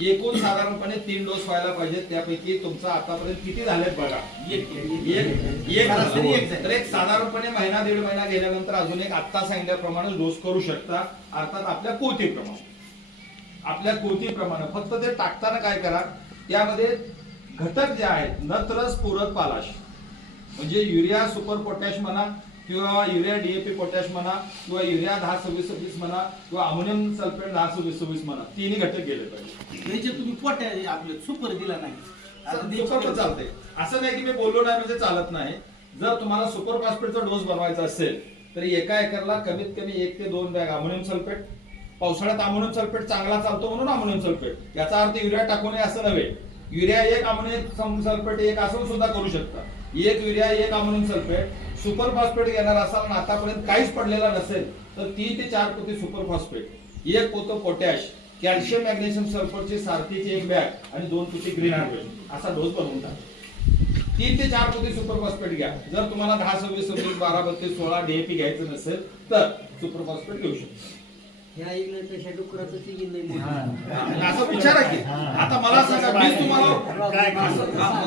एकूण साधारणपणे तीन डोस व्हायला पाहिजे. त्यापैकी तुमचा आतापर्यंत किती झालेत बघा. एक एक सरासरी एक झाला. झाला. तर एक साधारणपणे महिना दीड महिना गेल्यानंतर अजून एक आत्ता सांगितल्याप्रमाणे डोस करू शकता. अर्थात आपल्या कोथीप्रमाणे आपल्या कोथीप्रमाणे फक्त ते टाकताना काय करा त्यामध्ये घटक जे आहेत नत्रस पूरक पालाश. म्हणजे युरिया सुपर पोटॅश म्हणा किंवा युरिया डीएपी पोटॅश म्हणा किंवा युरिया दहा सव्वीस सव्वीस म्हणा किंवा अमोनियम सल्फेट दहा सव्वीस सव्वीस म्हणा तिन्ही घटक गेले पाहिजे. म्हणजे तुम्ही पोट्या आपले सुपर दिला नाही. आता ते सुपर पण चालतंय. असं नाही की मी बोललो नाही म्हणजे चालत नाही. जर तुम्हाला सुपर फॉस्फेटचा डोस बनवायचा असेल तर एका एकरला कमीत कमी एक ते दोन बॅग अमोनियम सल्फेट पावसाळ्यात अमोनियम सल्फेट चांगला चालतो म्हणून अमोनियम सल्फेट याचा अर्थ युरिया टाकू नये असं नव्हे. युरिया एक अमोनियम सल्फेट एक असं सुद्धा करू शकता. एक युरिया एक अमोनियम सल्फेट सुपर फॉस्फेट घेणार असाल आणि आतापर्यंत काहीच पडलेला नसेल तर तीन ते चार पोती सुपर फॉस्फेट. एक पोतं पोटॅश कॅल्शियम मॅग्नेशियम सल्फरची सारथीची एक बॅग आणि दोन पोती ग्रीन हार्वेस्ट असा डोस बनवून टाका. तीन ते चार पोती सुपर फॉस्फेट घ्या. जर तुम्हाला दहा सव्वीस सव्वीस बारा बत्तीस सोळा डीएपी घ्यायचं नसेल तर सुपर फॉस्फेट घेऊ शकता. असं विचारा की. आता मला सांगा मी तुम्हाला